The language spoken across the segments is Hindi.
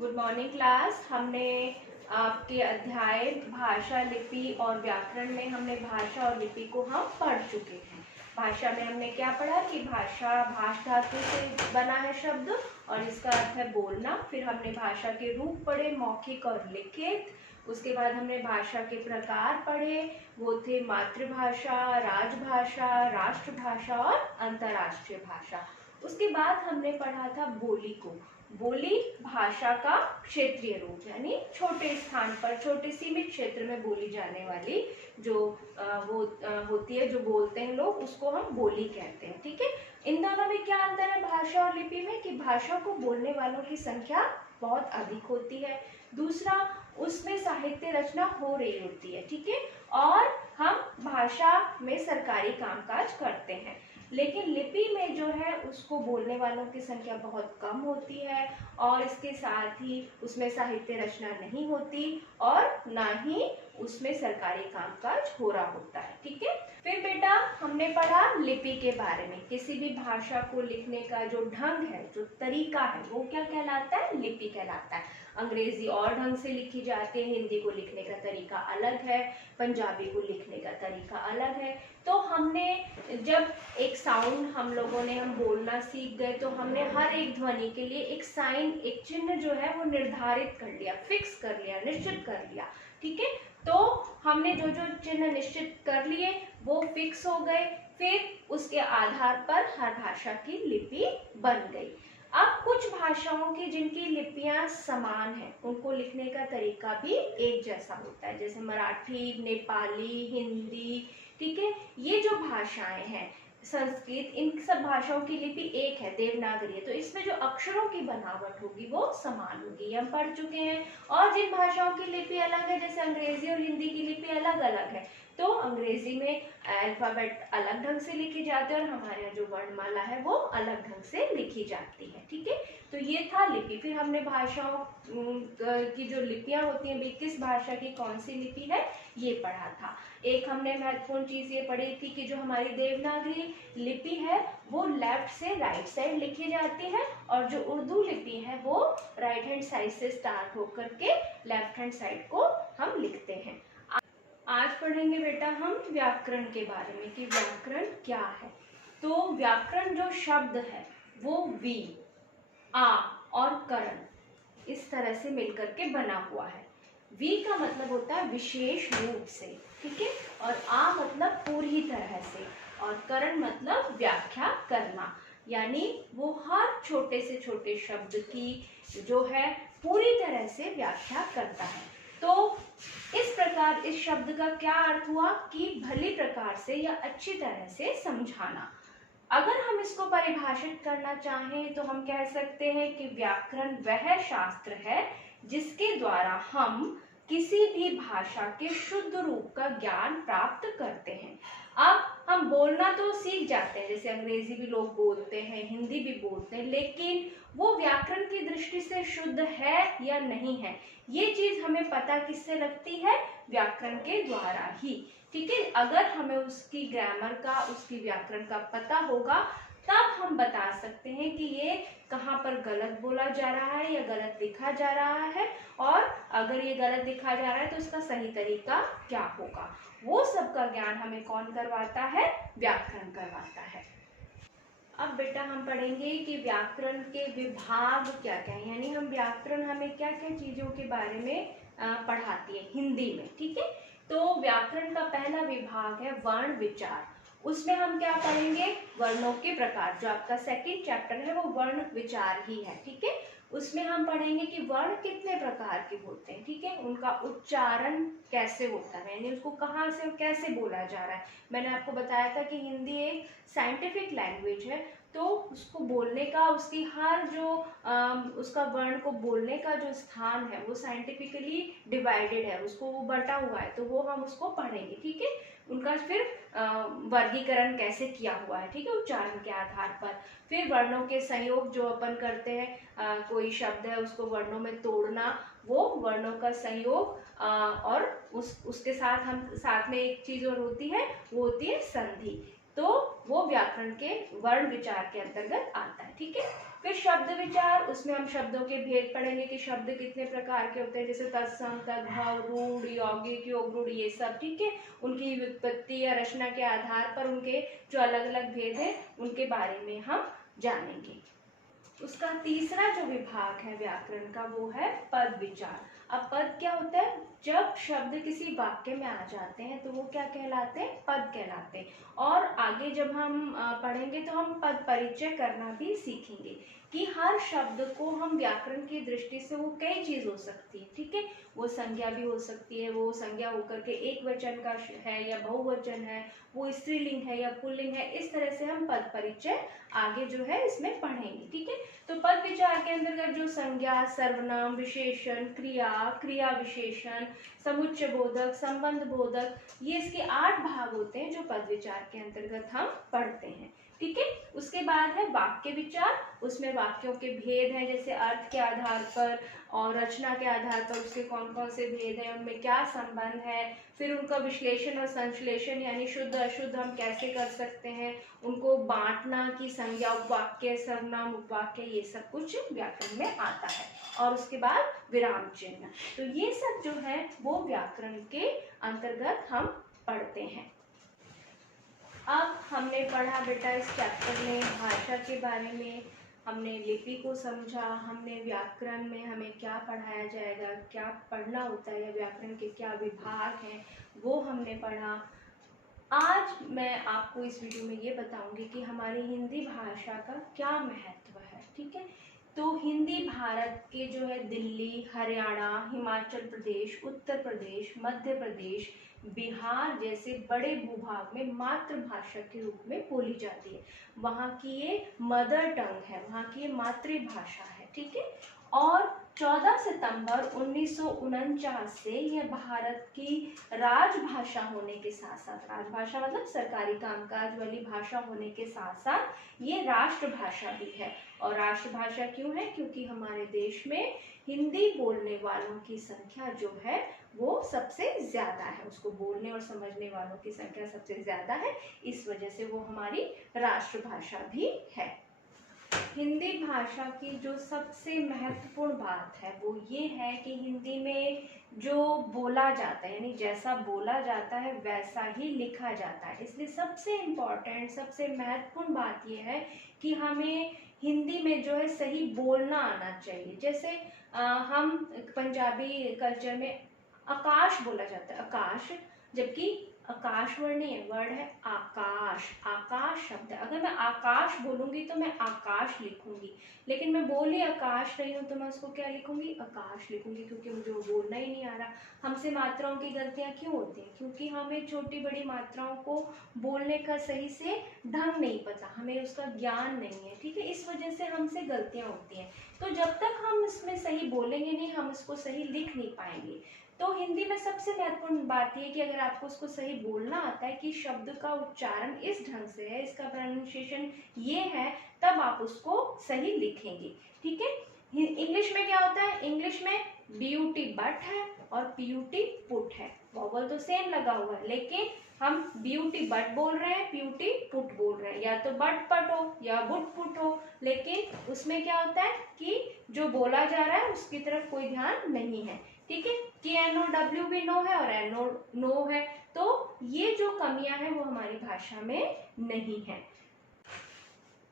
Good morning class. हमने आपके अध्याय भाषा, लिपि और व्याकरण में हमने भाषा और लिपि को हम पढ़ चुके हैं। भाषा में हमने क्या पढ़ा कि भाषा भाष धातु से बना है शब्द और इसका अर्थ है बोलना। फिर हमने भाषा के रूप पढ़े, मौखिक और लिखित। उसके बाद हमने भाषा के प्रकार पढ़े, वो थे मातृभाषा, राजभाषा, राष्ट्रभाषा और अंतर्राष्ट्रीय भाषा। उसके बाद हमने पढ़ा था बोली को। बोली भाषा का क्षेत्रीय रूप, यानी छोटे स्थान पर, छोटे सीमित क्षेत्र में बोली जाने वाली जो होती है, जो बोलते हैं लोग, उसको हम बोली कहते हैं। ठीक है। इन दोनों में क्या अंतर है भाषा और लिपि में कि भाषा को बोलने वालों की संख्या बहुत अधिक होती है, दूसरा उसमें साहित्य रचना हो रही होती है। ठीक है। और हम भाषा में सरकारी कामकाज करते हैं, लेकिन लिपि में जो है उसको बोलने वालों की संख्या बहुत कम होती है और इसके साथ ही उसमें साहित्य रचना नहीं होती और ना ही उसमें सरकारी कामकाज हो रहा होता है। ठीक है। फिर बेटा हमने पढ़ा लिपि के बारे में। किसी भी भाषा को लिखने का जो ढंग है, जो तरीका है, वो क्या कहलाता है? लिपि कहलाता है। अंग्रेजी और ढंग से लिखी जाती है, हिंदी को लिखने का तरीका अलग है, पंजाबी को लिखने का तरीका अलग है। तो हमने जब एक साउंड हम लोगों ने हम बोलना सीख गए तो हमने हर एक ध्वनि के लिए एक साइन, एक चिन्ह जो है वो निर्धारित कर लिया, फिक्स कर लिया, निश्चित कर लिया। ठीक है। तो हमने जो जो चिन्ह निश्चित कर लिए वो फिक्स हो गए, फिर उसके आधार पर हर भाषा की लिपि बन गई। अब कुछ भाषाओं की जिनकी लिपियां समान हैं, उनको लिखने का तरीका भी एक जैसा होता है, जैसे मराठी, नेपाली, हिंदी। ठीक है। ये जो भाषाएं हैं, संस्कृत, इन सब भाषाओं की लिपि एक है, देवनागरी है, तो इसमें जो अक्षरों की बनावट होगी वो समान होगी, हम पढ़ चुके हैं। और जिन भाषाओं की लिपि अलग है, जैसे अंग्रेजी और हिंदी की लिपि अलग अलग है, तो अंग्रेजी में अल्फाबेट अलग ढंग से लिखी जाती है और हमारे यहाँ जो वर्णमाला है वो अलग ढंग से लिखी जाती है। ठीक है। तो ये था लिपि। फिर हमने भाषाओं की जो लिपियां होती हैं, किस भाषा की कौन सी लिपि है, ये पढ़ा था। एक हमने महत्वपूर्ण चीज ये पढ़ी थी कि जो हमारी देवनागरी लिपि है वो लेफ्ट से राइट साइड लिखी जाती है और जो उर्दू लिपि है वो राइट हैंड साइड से स्टार्ट होकर के लेफ्ट हैंड साइड को हम लिखते हैं। आज पढ़ेंगे बेटा हम व्याकरण के बारे में कि व्याकरण क्या है। तो व्याकरण जो शब्द है वो वी, आ और करण इस तरह से मिलकर के बना हुआ है। वी का मतलब होता है विशेष रूप से, ठीक है, और आ मतलब पूरी तरह से, और करण मतलब व्याख्या करना, यानी वो हर छोटे से छोटे शब्द की जो है पूरी तरह से व्याख्या करता है। तो इस प्रकार इस शब्द का क्या अर्थ हुआ कि भली प्रकार से या अच्छी तरह से समझाना। अगर हम इसको परिभाषित करना चाहें तो हम कह सकते हैं कि व्याकरण वह शास्त्र है जिसके द्वारा हम किसी भी भाषा के शुद्ध रूप का ज्ञान प्राप्त करते हैं। अब हम बोलना तो सीख जाते हैं, जैसे अंग्रेजी भी लोग बोलते हैं, हिंदी भी बोलते हैं, लेकिन वो व्याकरण की दृष्टि से शुद्ध है या नहीं है, ये चीज हमें पता किससे लगती है? व्याकरण के द्वारा ही। ठीक है। अगर हमें उसकी ग्रामर का, उसकी व्याकरण का पता होगा तब हम बता सकते हैं कि ये कहाँ पर गलत बोला जा रहा है या गलत लिखा जा रहा है, और अगर ये गलत लिखा जा रहा है तो इसका सही तरीका क्या होगा। वो सब का ज्ञान हमें कौन करवाता है? व्याकरण करवाता है। अब बेटा हम पढ़ेंगे कि व्याकरण के विभाग क्या क्या है, यानी हम व्याकरण हमें क्या क्या चीजों के बारे में पढ़ाती है हिंदी में। ठीक है। तो व्याकरण का पहला विभाग है वर्ण विचार। उसमें हम क्या पढ़ेंगे? वर्णों के प्रकार। जो आपका सेकंड चैप्टर है वो वर्ण विचार ही है। ठीक है। उसमें हम पढ़ेंगे कि वर्ण कितने प्रकार के होते हैं, ठीक है, उनका उच्चारण कैसे होता है, यानी उसको कहाँ से कैसे बोला जा रहा है। मैंने आपको बताया था कि हिंदी एक साइंटिफिक लैंग्वेज है, तो उसको बोलने का, उसकी हर जो उसका वर्ण को बोलने का जो स्थान है वो साइंटिफिकली डिवाइडेड है, उसको वो बटा हुआ है, तो वो हम उसको पढ़ेंगे। ठीक है। उनका फिर वर्गीकरण कैसे किया हुआ है, ठीक है, उच्चारण के आधार पर। फिर वर्णों के संयोग जो अपन करते हैं, कोई शब्द है उसको वर्णों में तोड़ना, वो वर्णों का संयोग, और उसके साथ हम साथ में एक चीज और होती है, वो होती है संधि। तो वो व्याकरण के वर्ण विचार के अंतर्गत आता है। ठीक है। फिर शब्द विचार, उसमें हम शब्दों के भेद पढ़ेंगे कि शब्द कितने प्रकार के होते हैं, जैसे तत्सम, तद्भव, रूढ़, यौगिक, योग रूढ़, ये सब, ठीक है। उनकी व्युत्पत्ति या रचना के आधार पर उनके जो अलग अलग भेद है उनके बारे में हम जानेंगे। उसका तीसरा जो विभाग है व्याकरण का वो है पद विचार। अब पद क्या होता है, जब शब्द किसी वाक्य में आ जाते हैं तो वो क्या कहलाते हैं, पद कहलाते हैं। और आगे जब हम पढ़ेंगे तो हम पद परिचय करना भी सीखेंगे कि हर शब्द को हम व्याकरण की दृष्टि से वो कई चीज हो सकती है, ठीक है। वो संज्ञा भी हो सकती है, वो संज्ञा होकर के एक वचन का है या बहुवचन है, वो स्त्रीलिंग है या पुल्लिंग है, इस तरह से हम पद परिचय आगे जो है इसमें पढ़ेंगे, ठीक है। तो पद विचार के अंतर्गत जो संज्ञा, सर्वनाम, विशेषण, क्रिया, क्रिया विशेषण, समुच्चय बोधक, संबंध बोधक, ये इसके 8 भाग होते हैं जो पद विचार के अंतर्गत हम पढ़ते हैं, ठीक है। उसके बाद है वाक्य विचार, उसमें वाक्यों के भेद हैं, जैसे अर्थ के आधार पर और रचना के आधार पर उसके कौन कौन से भेद हैं, उनमें क्या संबंध है, फिर उनका विश्लेषण और संश्लेषण यानी शुद्ध अशुद्ध हम कैसे कर सकते हैं, उनको बांटना की संज्ञा, उपवाक्य, सर्वनाम, उपवाक्य, ये सब कुछ व्याकरण में आता है। और उसके बाद विराम चिन्ह, तो ये सब जो है वो व्याकरण के अंतर्गत हम पढ़ते हैं। अब हमने पढ़ा बेटा इस चैप्टर में भाषा के बारे में, हमने लिपि को समझा, हमने व्याकरण में हमें क्या पढ़ाया जाएगा, क्या पढ़ना होता है या व्याकरण के क्या विभाग हैं वो हमने पढ़ा। आज मैं आपको इस वीडियो में ये बताऊंगी कि हमारी हिंदी भाषा का क्या महत्व है, ठीक है। तो हिंदी भारत के जो है दिल्ली, हरियाणा, हिमाचल प्रदेश, उत्तर प्रदेश, मध्य प्रदेश, बिहार जैसे बड़े भूभाग में मातृभाषा के रूप में बोली जाती है। वहाँ की ये मदर टंग है, वहाँ की ये मातृभाषा है, ठीक है। और 14 सितंबर 1949 से यह भारत की राजभाषा होने के साथ साथ, राजभाषा मतलब सरकारी कामकाज वाली भाषा होने के साथ साथ ये राष्ट्रभाषा भी है। और राष्ट्रभाषा क्यों है, क्योंकि हमारे देश में हिंदी बोलने वालों की संख्या जो है वो सबसे ज्यादा है, उसको बोलने और समझने वालों की संख्या सबसे ज्यादा है, इस वजह से वो हमारी राष्ट्रभाषा भी है। हिंदी भाषा की जो सबसे महत्वपूर्ण बात है वो ये है कि हिंदी में जो बोला जाता है यानी जैसा बोला जाता है वैसा ही लिखा जाता है, इसलिए सबसे इम्पोर्टेंट, सबसे महत्वपूर्ण बात ये है कि हमें हिंदी में जो है सही बोलना आना चाहिए। जैसे हम पंजाबी कल्चर में आकाश बोला जाता है, आकाश, जबकि आकाश वर्ड नहीं है, वर्ड है आकाश, आकाश शब्द है। अगर मैं आकाश बोलूंगी तो मैं आकाश लिखूंगी, लेकिन मैं बोली आकाश रही हूँ तो मैं उसको क्या लिखूंगी, आकाश लिखूंगी, क्योंकि मुझे वो बोलना ही नहीं आ रहा। हमसे मात्राओं की गलतियां क्यों होती हैं, क्योंकि हमें छोटी बड़ी मात्राओं को बोलने का सही से ढंग नहीं पता, हमें उसका ज्ञान नहीं है, ठीक है, इस वजह से हमसे गलतियां होती हैं। तो जब तक हम इसमें सही बोलेंगे नहीं, हम इसको सही लिख नहीं पाएंगे। तो हिंदी में सबसे महत्वपूर्ण बात यह कि अगर आपको उसको सही बोलना आता है कि शब्द का उच्चारण इस ढंग से है, इसका प्रोनाउंसिएशन ये है, तब आप उसको सही लिखेंगे, ठीक है। इंग्लिश में क्या होता है, इंग्लिश में BUT बट है और PUT पुट है, वॉवल तो सेम लगा हुआ है, लेकिन हम BUT बट बोल रहे हैं, PUT पुट बोल रहे हैं, या तो बट पट हो या बुट पुट हो, लेकिन उसमें क्या होता है कि जो बोला जा रहा है उसकी तरफ कोई ध्यान नहीं है, ठीक है, कि NOW भी नो है और NO नो है। तो ये जो कमियां हैं वो हमारी भाषा में नहीं है।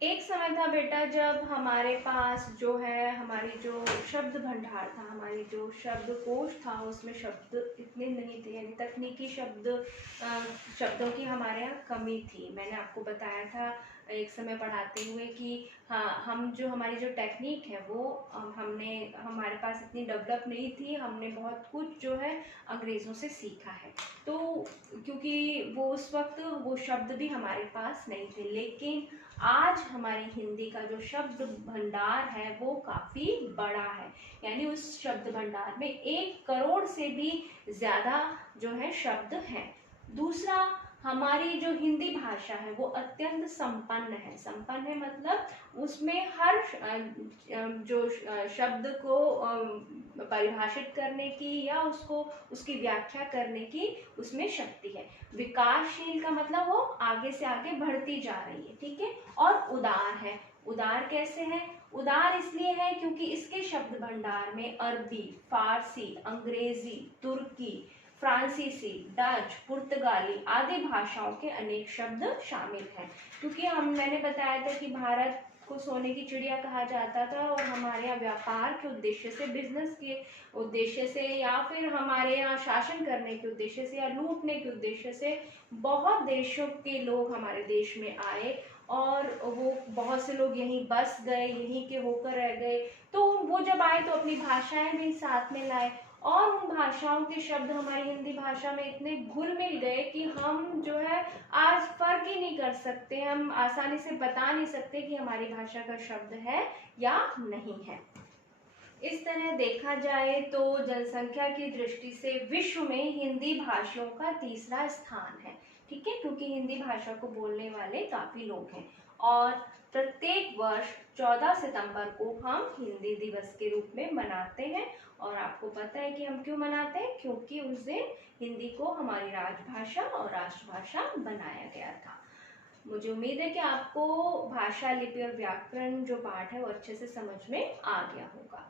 एक समय था बेटा जब हमारे पास जो है हमारी जो शब्द भंडार था, हमारी जो शब्दकोश था, उसमें शब्द इतने नहीं थे, यानी तकनीकी शब्दों की हमारे यहाँ कमी थी। मैंने आपको बताया था एक समय पढ़ाते हुए कि हाँ, हम जो हमारी जो टेक्निक है वो हमारे पास इतनी डेवलप नहीं थी, हमने बहुत कुछ जो है अंग्रेज़ों से सीखा है। तो क्योंकि वो उस वक्त वो शब्द भी हमारे पास नहीं थे, लेकिन आज हमारी हिंदी का जो शब्द भंडार है वो काफ़ी बड़ा है, यानी उस शब्द भंडार में 1 करोड़ से भी ज़्यादा जो है शब्द हैं। दूसरा, हमारी जो हिंदी भाषा है वो अत्यंत संपन्न है। संपन्न है मतलब उसमें हर जो शब्द को परिभाषित करने की या उसकी व्याख्या करने की उसमें शक्ति है। विकासशील का मतलब वो आगे से आगे बढ़ती जा रही है, ठीक है। और उदार है, उदार कैसे है, उदार इसलिए है क्योंकि इसके शब्द भंडार में अरबी, फारसी, अंग्रेजी, तुर्की, फ्रांसीसी, डच, पुर्तगाली आदि भाषाओं के अनेक शब्द शामिल हैं। क्योंकि मैंने बताया था कि भारत को सोने की चिड़िया कहा जाता था और हमारे यहाँ व्यापार के उद्देश्य से, बिजनेस के उद्देश्य से, या फिर हमारे यहाँ शासन करने के उद्देश्य से या लूटने के उद्देश्य से बहुत देशों के लोग हमारे देश में आए और वो बहुत से लोग यहीं बस गए, यहीं के होकर रह गए। तो वो जब आए तो अपनी भाषाएं भी साथ में लाए और उन भाषाओं के शब्द हमारी हिंदी भाषा में इतने घुल मिल गए कि हम जो है आज फर्क ही नहीं कर सकते, हम आसानी से बता नहीं सकते कि हमारी भाषा का शब्द है या नहीं है। इस तरह देखा जाए तो जनसंख्या की दृष्टि से विश्व में हिंदी भाषियों का तीसरा स्थान है, ठीक है, क्योंकि हिंदी भाषा को बोलने वाले काफी लोग हैं। और प्रत्येक वर्ष 14 सितंबर को हम हिंदी दिवस के रूप में मनाते हैं। और आपको पता है कि हम क्यों मनाते हैं, क्योंकि उस दिन हिंदी को हमारी राजभाषा और राष्ट्रभाषा बनाया गया था। मुझे उम्मीद है कि आपको भाषा, लिपि और व्याकरण जो पाठ है वो अच्छे से समझ में आ गया होगा।